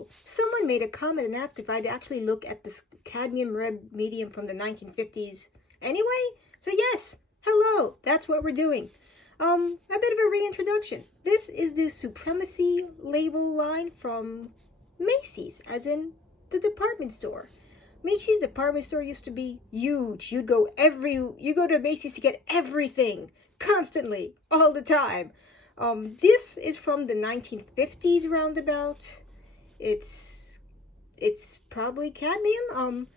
hello. Someone made a comment and asked if I'd actually look at this cadmium red medium from the 1950s anyway. So yes, hello, that's what we're doing. A bit of a reintroduction. This is the Supremacy label line from Macy's, as in the department store. Macy's department store used to be huge. You go to Macy's to get everything, constantly, all the time. This is from the 1950s roundabout. It's probably cadmium.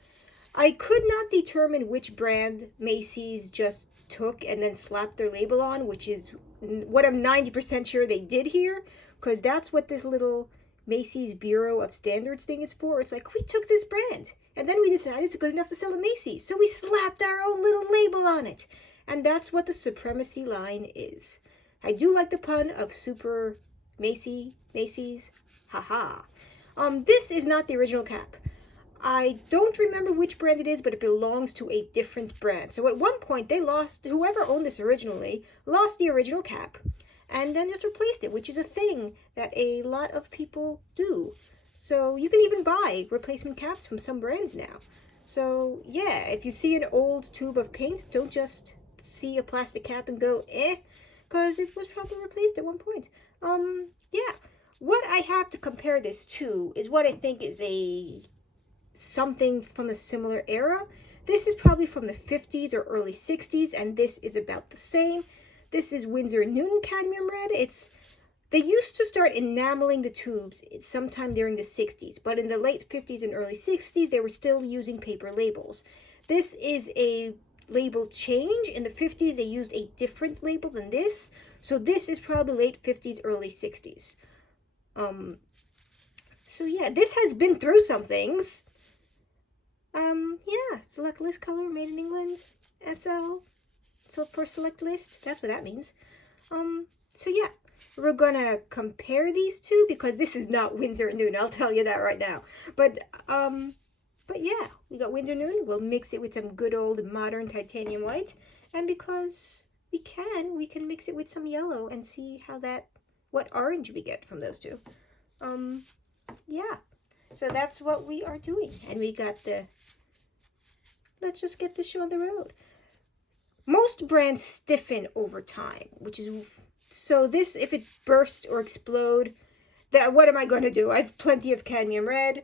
I could not determine which brand Macy's just took and then slapped their label on, which is what I'm 90% sure they did here, because that's what this little Macy's Bureau of Standards thing is for. It's like, we took this brand, and then we decided it's good enough to sell at Macy's, so we slapped our own little label on it. And that's what the Supremacy line is. I do like the pun of Super Macy's, haha. This is not the original cap. I don't remember which brand it is, but it belongs to a different brand. So at one point, they lost, whoever owned this originally, lost the original cap and then just replaced it, which is a thing that a lot of people do. So you can even buy replacement caps from some brands now. So yeah, if you see an old tube of paint, don't just see a plastic cap and go, eh, because it was probably replaced at one point. Yeah. What I have to compare this to is what I think is something from a similar era. This is probably from the 50s or early 60s, and this is about the same. This is Winsor Newton Cadmium Red. They used to start enameling the tubes sometime during the 60s, but in the late 50s and early 60s, they were still using paper labels. This is a label change. In the 50s, they used a different label than this, so this is probably late 50s, early 60s. So yeah, this has been through some things. Yeah, select list color, made in England, SL, so for select list, that's what that means. So yeah, we're gonna compare these two because this is not Winsor Newton, I'll tell you that right now. But yeah, we got Winsor Newton, we'll mix it with some good old modern titanium white, and because we can mix it with some yellow and see what orange we get from those two. Yeah, so that's what we are doing, and we got let's just get this show on the road. Most brands stiffen over time, so this, if it bursts or explode, what am I going to do? I have plenty of cadmium red.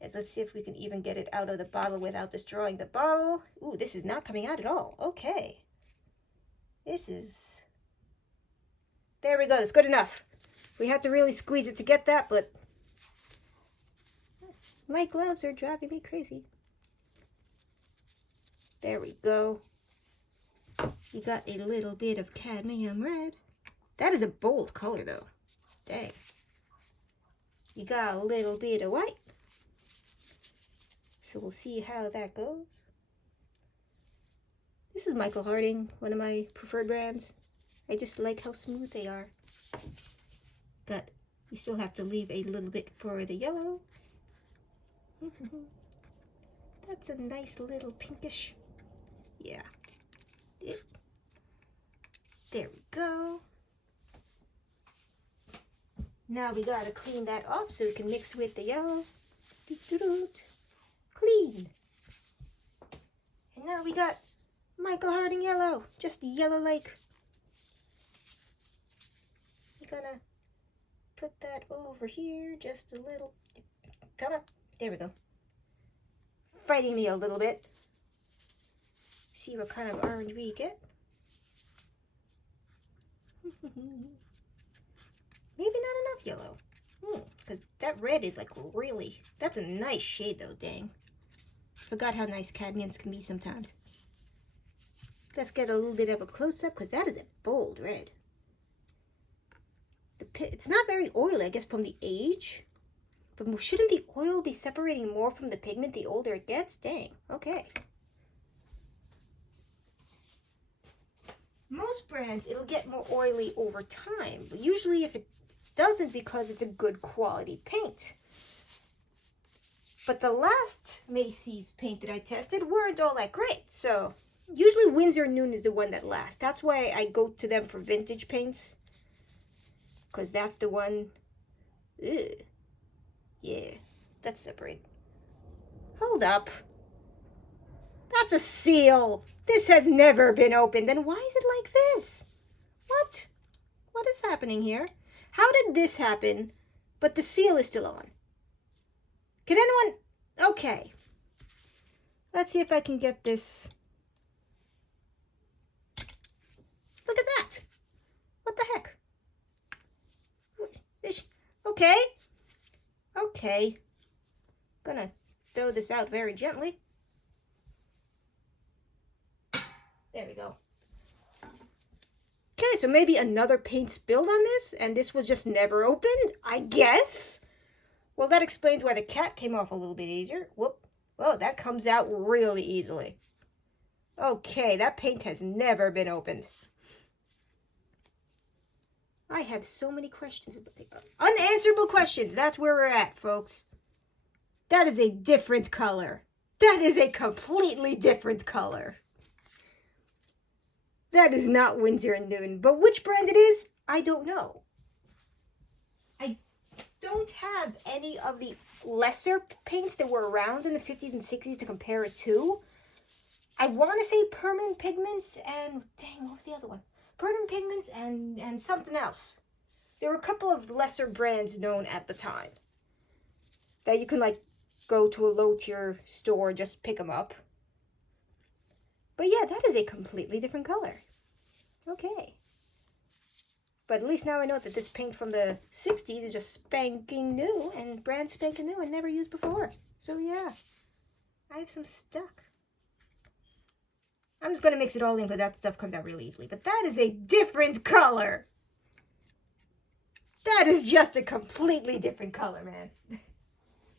And let's see if we can even get it out of the bottle without destroying the bottle. Ooh, this is not coming out at all. Okay. There we go. It's good enough. We had to really squeeze it to get that, but my gloves are driving me crazy. There we go. You got a little bit of cadmium red. That is a bold color, though. Dang. You got a little bit of white. So we'll see how that goes. This is Michael Harding, one of my preferred brands. I just like how smooth they are. But you still have to leave a little bit for the yellow. That's a nice little pinkish. Yeah. There we go. Now we gotta clean that off so we can mix with the yellow. Clean. And now we got Michael Harding yellow, just yellow-like. You're gonna put that over here just a little. Come on. There we go. Fighting me a little bit. See what kind of orange we get. Maybe not enough yellow. Because that red is like really, that's a nice shade though, dang. Forgot how nice cadmiums can be sometimes. Let's get a little bit of a close-up because that is a bold red. It's not very oily, I guess, from the age. But shouldn't the oil be separating more from the pigment the older it gets? Dang, okay. Most brands, it'll get more oily over time. But usually if it doesn't, because it's a good quality paint. But the last Macy's paint that I tested weren't all that great. So usually Winsor Newton is the one that lasts. That's why I go to them for vintage paints. Because that's the one. Ugh. that's separated. Hold up. That's a seal. This has never been opened. And why is it like this? What? What is happening here? How did this happen, but the seal is still on? Can anyone... Okay. Let's see if I can get this. Look at that. What the heck? Okay. Okay. Gonna throw this out very gently. There we go. Okay, so maybe another paint spilled on this, and this was just never opened, I guess. Well, that explains why the cap came off a little bit easier. Whoop. Whoa, that comes out really easily. Okay, that paint has never been opened. I have so many questions. Unanswerable questions. That's where we're at, folks. That is a different color. That is a completely different color. That is not Winsor & Newton. But which brand it is, I don't know. I don't have any of the lesser paints that were around in the 50s and 60s to compare it to. I want to say Permanent Pigments and... Dang, what was the other one? Permanent Pigments and something else. There were a couple of lesser brands known at the time that you can, like, go to a low-tier store and just pick them up. But yeah, that is a completely different color. Okay. But at least now I know that this paint from the 60s is just spanking new and brand spanking new and never used before. So yeah, I have some stuck. I'm just going to mix it all in because that stuff comes out really easily. But that is a different color. That is just a completely different color, man.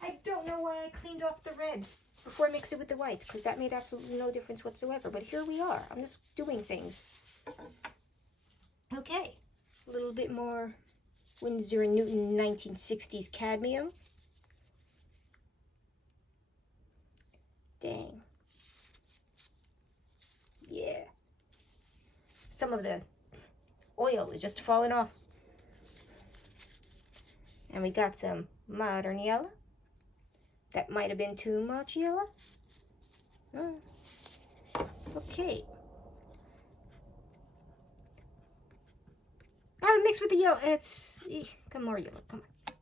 I don't know why I cleaned off the red before I mixed it with the white, because that made absolutely no difference whatsoever. But here we are. I'm just doing things. Okay. A little bit more Winsor & Newton 1960s Cadmium. Dang. Yeah. Some of the oil is just falling off. And we got some modern yellow. That might have been too much yellow. Okay. I haven't mixed with the yellow. It's... Come more yellow. Come on.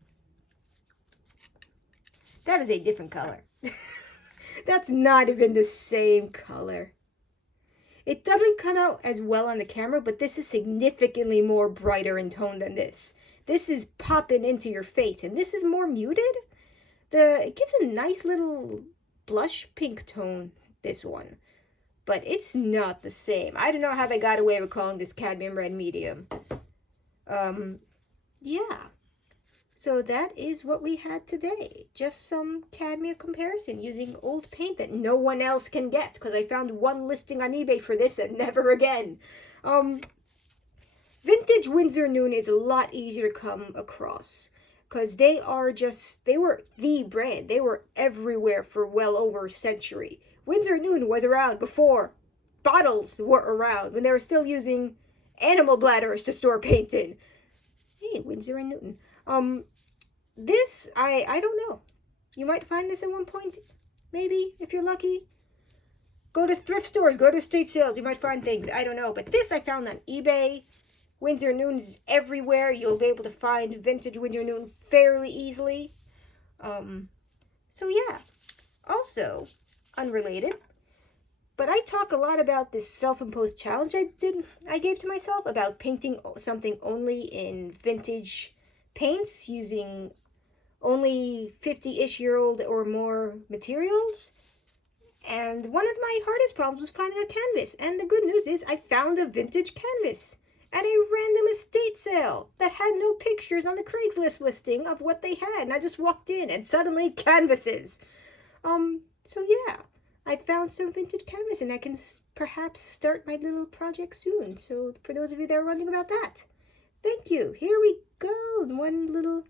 That is a different color. That's not even the same color. It doesn't come out as well on the camera, but this is significantly more brighter in tone than this. This is popping into your face, and this is more muted. It gives a nice little blush pink tone, this one. But it's not the same. I don't know how they got away with calling this cadmium red medium. Yeah. So that is what we had today. Just some cadmium comparison using old paint that no one else can get. Because I found one listing on eBay for this and never again. Vintage Winsor Newton is a lot easier to come across. Because they were the brand. They were everywhere for well over a century. Winsor Newton was around before bottles were around. When they were still using animal bladders to store paint in. Hey, Winsor & Newton. This, I don't know. You might find this at one point. Maybe, if you're lucky. Go to thrift stores. Go to estate sales. You might find things. I don't know. But this I found on eBay. Winsor Newton is everywhere. You'll be able to find vintage Winsor Newton fairly easily. So yeah. Also, unrelated, but I talk a lot about this self-imposed challenge I gave to myself about painting something only in vintage paints using only 50-ish-year-old or more materials. And one of my hardest problems was finding a canvas. And the good news is I found a vintage canvas at a random estate sale that had no pictures on the Craigslist listing of what they had. And I just walked in and suddenly canvases. So yeah, I found some vintage canvas and I can perhaps start my little project soon. So for those of you that are wondering about that, thank you. Here we go. One little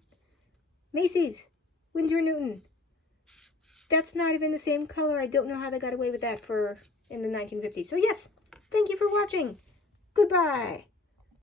Macys, Winsor Newton. That's not even the same color. I don't know how they got away with that in the 1950s. So yes, thank you for watching. Goodbye.